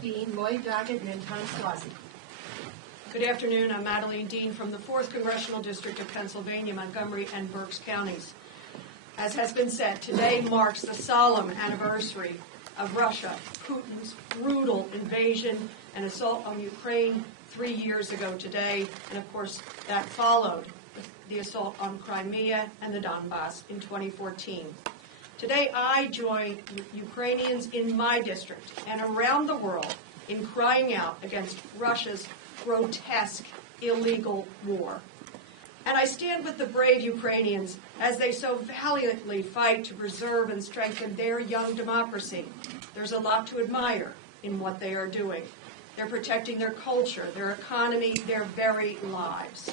Dean, Moy Daggett, Mintan Swazi. Good afternoon. I'm Madeline Dean from the 4th Congressional District of Pennsylvania, Montgomery and Berks counties. As has been said, today marks the solemn anniversary of Russia, Putin's brutal invasion and assault on Ukraine 3 years ago today, and of course that followed the assault on Crimea and the Donbass in 2014. Today I join Ukrainians in my district and around the world in crying out against Russia's grotesque, illegal war. And I stand with the brave Ukrainians as they so valiantly fight to preserve and strengthen their young democracy. There's a lot to admire in what they are doing. They're protecting their culture, their economy, their very lives.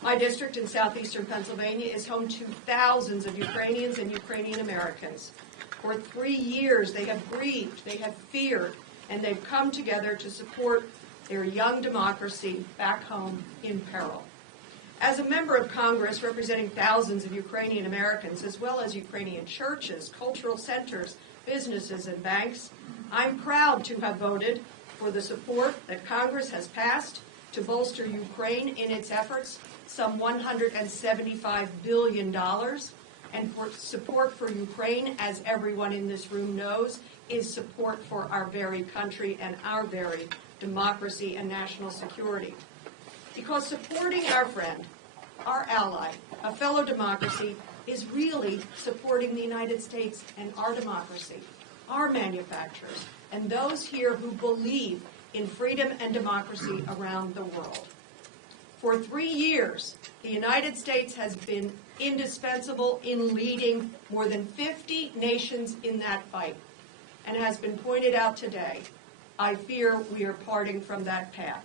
My district in southeastern Pennsylvania is home to thousands of Ukrainians and Ukrainian Americans. For 3 years, they have grieved, they have feared, and they've come together to support their young democracy back home in peril. As a member of Congress representing thousands of Ukrainian Americans, as well as Ukrainian churches, cultural centers, businesses, and banks, I'm proud to have voted for the support that Congress has passed to bolster Ukraine in its efforts, some $175 billion, and for support for Ukraine, as everyone in this room knows, is support for our very country and our very democracy and national security. Because supporting our friend, our ally, a fellow democracy, is really supporting the United States and our democracy, our manufacturers, and those here who believe in freedom and democracy around the world. For 3 years, the United States has been indispensable in leading more than 50 nations in that fight. And has been pointed out today, I fear we are parting from that path.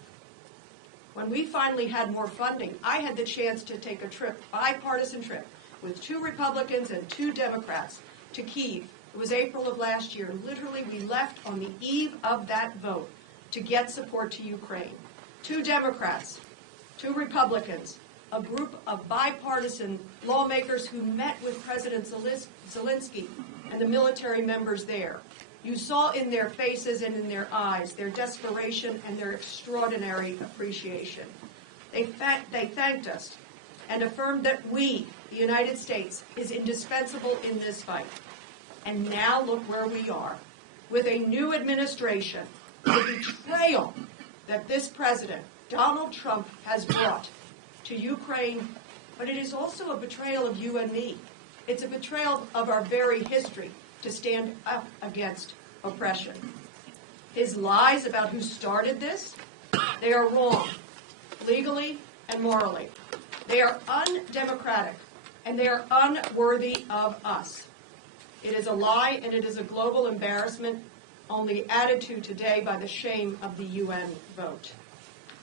When we finally had more funding, I had the chance to take a trip, bipartisan trip, with 2 Republicans and 2 Democrats to Kyiv. It was April of last year. Literally, we left on the eve of that vote to get support to Ukraine. 2 Democrats, 2 Republicans, a group of bipartisan lawmakers who met with President Zelensky and the military members there. You saw in their faces and in their eyes their desperation and their extraordinary appreciation. They thanked us and affirmed that we, the United States, is indispensable in this fight. And now look where we are. With a new administration, the betrayal that this president, Donald Trump, has brought to Ukraine, but it is also a betrayal of you and me. It's a betrayal of our very history to stand up against oppression. His lies about who started this, they are wrong, legally and morally. They are undemocratic, and they are unworthy of us. It is a lie, and it is a global embarrassment, only added to today by the shame of the UN vote.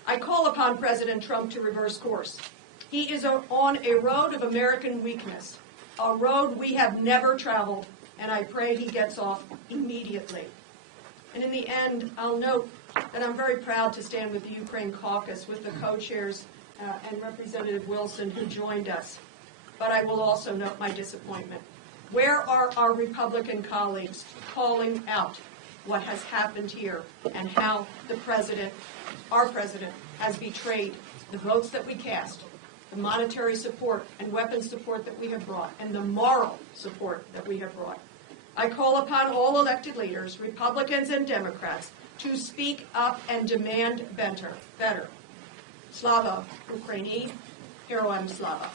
I call upon President Trump to reverse course. He is on a road of American weakness, a road we have never traveled, and I pray he gets off immediately. And in the end, I'll note that I'm very proud to stand with the Ukraine Caucus, with the co-chairs and Representative Wilson, who joined us. But I will also note my disappointment. Where are our Republican colleagues calling out what has happened here and how the president, our president, has betrayed the votes that we cast, the monetary support and weapons support that we have brought, and the moral support that we have brought? I call upon all elected leaders, Republicans and Democrats, to speak up and demand better. Slava Ukraini, Heroem Slava.